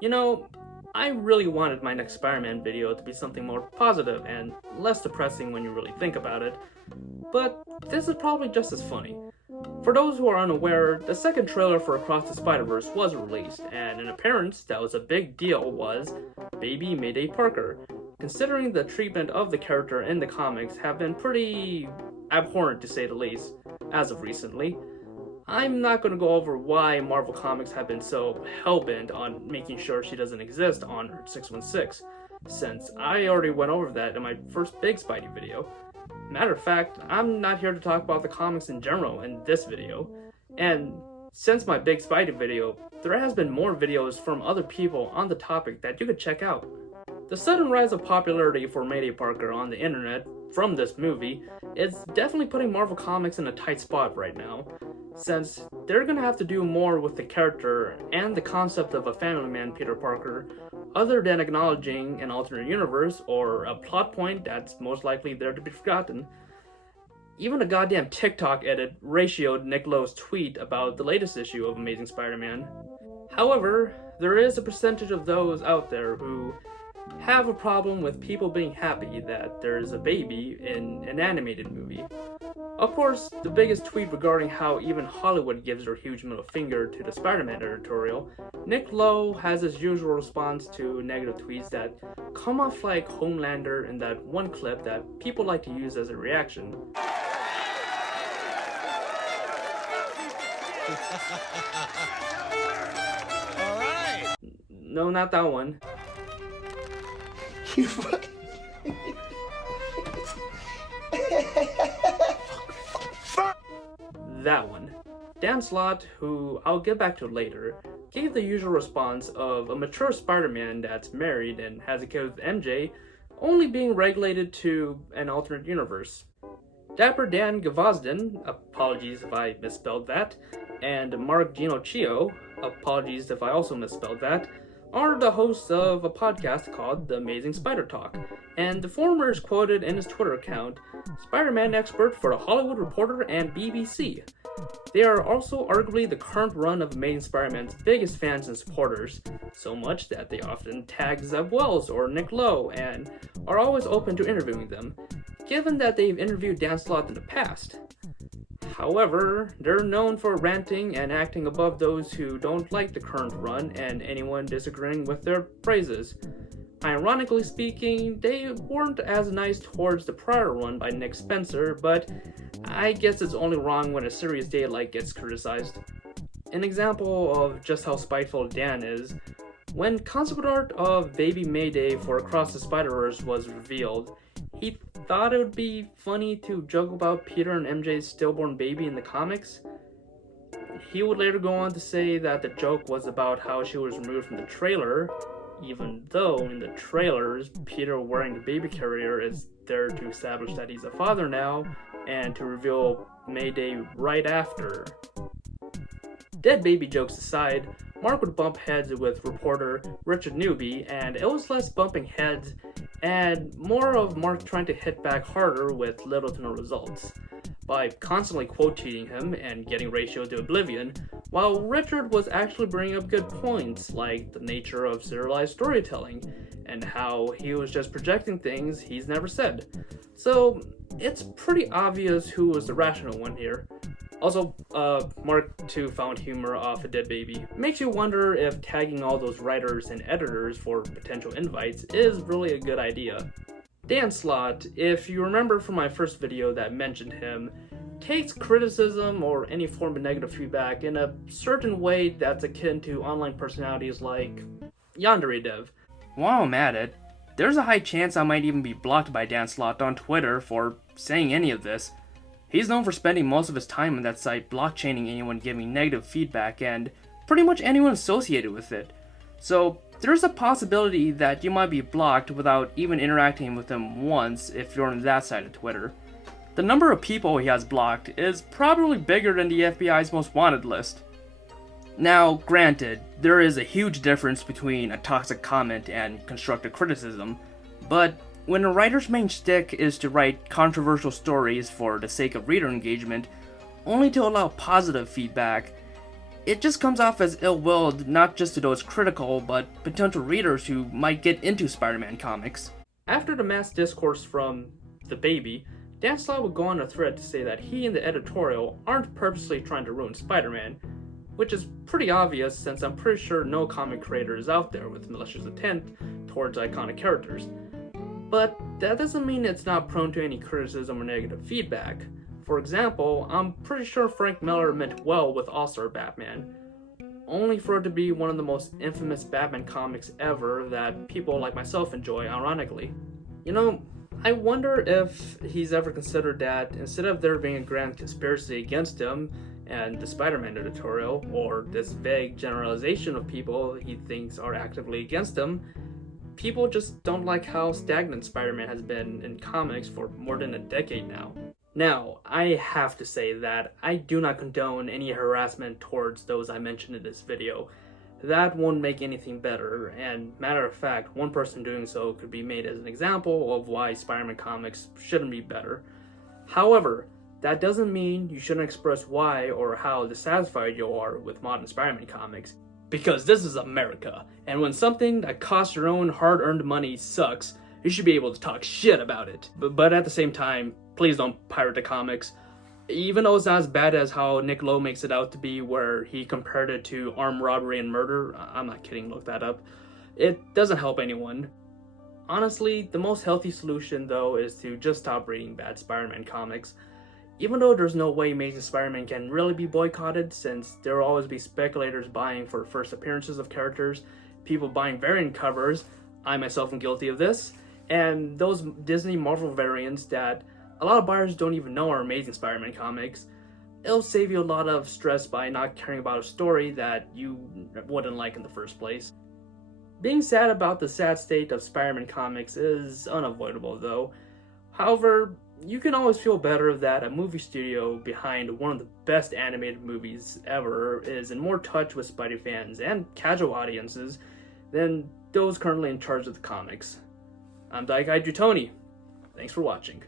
You know, I really wanted my next Spider-Man video to be something more positive and less depressing when you really think about it, but this is probably just as funny. For those who are unaware, the second trailer for Across the Spider-Verse was released, and an appearance that was a big deal was Baby Mayday Parker, considering the treatment of the character in the comics have been pretty abhorrent to say the least, as of recently. I'm not going to go over why Marvel Comics have been so hellbent on making sure she doesn't exist on Earth 616, since I already went over that in my first big Spidey video. Matter of fact, I'm not here to talk about the comics in general in this video, and since my big Spidey video, there has been more videos from other people on the topic that you could check out. The sudden rise of popularity for Mayday Parker on the internet from this movie is definitely putting Marvel Comics in a tight spot right now, since they're gonna have to do more with the character and the concept of a family man Peter Parker, other than acknowledging an alternate universe or a plot point that's most likely there to be forgotten. Even a goddamn TikTok edit ratioed Nick Lowe's tweet about the latest issue of Amazing Spider-Man. However, there is a percentage of those out there who have a problem with people being happy that there's a baby in an animated movie. Of course, the biggest tweet regarding how even Hollywood gives their huge middle finger to the Spider-Man editorial, Nick Lowe has his usual response to negative tweets that come off like Homelander in that one clip that people like to use as a reaction. All right. No, not that one. You fucking. That one. Dan Slott, who I'll get back to later, gave the usual response of a mature Spider-Man that's married and has a kid with MJ only being regulated to an alternate universe. Dapper Dan Gavazden, apologies if I misspelled that, and Mark Ginocchio, apologies if I also misspelled that, are the hosts of a podcast called The Amazing Spider Talk, and the former is quoted in his Twitter account, Spider-Man expert for The Hollywood Reporter and BBC. They are also arguably the current run of Amazing Spider-Man's biggest fans and supporters, so much that they often tag Zeb Wells or Nick Lowe and are always open to interviewing them, given that they've interviewed Dan Slott in the past. However, they're known for ranting and acting above those who don't like the current run and anyone disagreeing with their praises. Ironically speaking, they weren't as nice towards the prior run by Nick Spencer, but I guess it's only wrong when a serious daylight gets criticized. An example of just how spiteful Dan is, when concept art of Baby Mayday for Across the Spider-Verse was revealed, he thought it would be funny to joke about Peter and MJ's stillborn baby in the comics. He would later go on to say that the joke was about how she was removed from the trailer, even though in the trailers, Peter wearing the baby carrier is there to establish that he's a father now, and to reveal Mayday right after. Dead baby jokes aside, Mark would bump heads with reporter Richard Newby, and it was less bumping heads and more of Mark trying to hit back harder with little to no results, by constantly quote tweeting him and getting ratioed to oblivion, while Richard was actually bringing up good points like the nature of serialized storytelling and how he was just projecting things he's never said. So it's pretty obvious who was the rational one here. Also, Mark too found humor off a dead baby. Makes you wonder if tagging all those writers and editors for potential invites is really a good idea. Dan Slott, if you remember from my first video that mentioned him, takes criticism or any form of negative feedback in a certain way that's akin to online personalities like Yandere Dev. While I'm at it, there's a high chance I might even be blocked by Dan Slott on Twitter for saying any of this. He's known for spending most of his time on that site blockchaining anyone giving negative feedback and pretty much anyone associated with it. So there's a possibility that you might be blocked without even interacting with him once if you're on that side of Twitter. The number of people he has blocked is probably bigger than the FBI's most wanted list. Now, granted, there is a huge difference between a toxic comment and constructive criticism, but when a writer's main shtick is to write controversial stories for the sake of reader engagement, only to allow positive feedback, It just comes off as ill-willed not just to those critical, but potential readers who might get into Spider-Man comics. After the mass discourse from The Baby, Dan Slott would go on a thread to say that he and the editorial aren't purposely trying to ruin Spider-Man, which is pretty obvious since I'm pretty sure no comic creator is out there with malicious intent towards iconic characters. But that doesn't mean it's not prone to any criticism or negative feedback. For example, I'm pretty sure Frank Miller meant well with All-Star Batman, only for it to be one of the most infamous Batman comics ever that people like myself enjoy, ironically. You know, I wonder if he's ever considered that instead of there being a grand conspiracy against him and the Spider-Man editorial, or this vague generalization of people he thinks are actively against him, people just don't like how stagnant Spider-Man has been in comics for more than a decade now. Now, I have to say that I do not condone any harassment towards those I mentioned in this video. That won't make anything better, and matter of fact, one person doing so could be made as an example of why Spider-Man comics shouldn't be better. However, that doesn't mean you shouldn't express why or how dissatisfied you are with modern Spider-Man comics. Because this is America, and when something that costs your own hard-earned money sucks, you should be able to talk shit about it. But at the same time, please don't pirate the comics. Even though it's not as bad as how Nick Lowe makes it out to be, where he compared it to armed robbery and murder. I'm not kidding, look that up. It doesn't help anyone. Honestly, the most healthy solution though is to just stop reading bad Spider-Man comics. Even though there's no way Amazing Spider-Man can really be boycotted, since there will always be speculators buying for first appearances of characters, people buying variant covers, I myself am guilty of this, and those Disney Marvel variants that a lot of buyers don't even know are Amazing Spider-Man comics. It'll save you a lot of stress by not caring about a story that you wouldn't like in the first place. Being sad about the sad state of Spider-Man comics is unavoidable though. However, you can always feel better that a movie studio behind one of the best animated movies ever is in more touch with Spidey fans and casual audiences than those currently in charge of the comics. I'm Daikaiju Tony. Thanks for watching.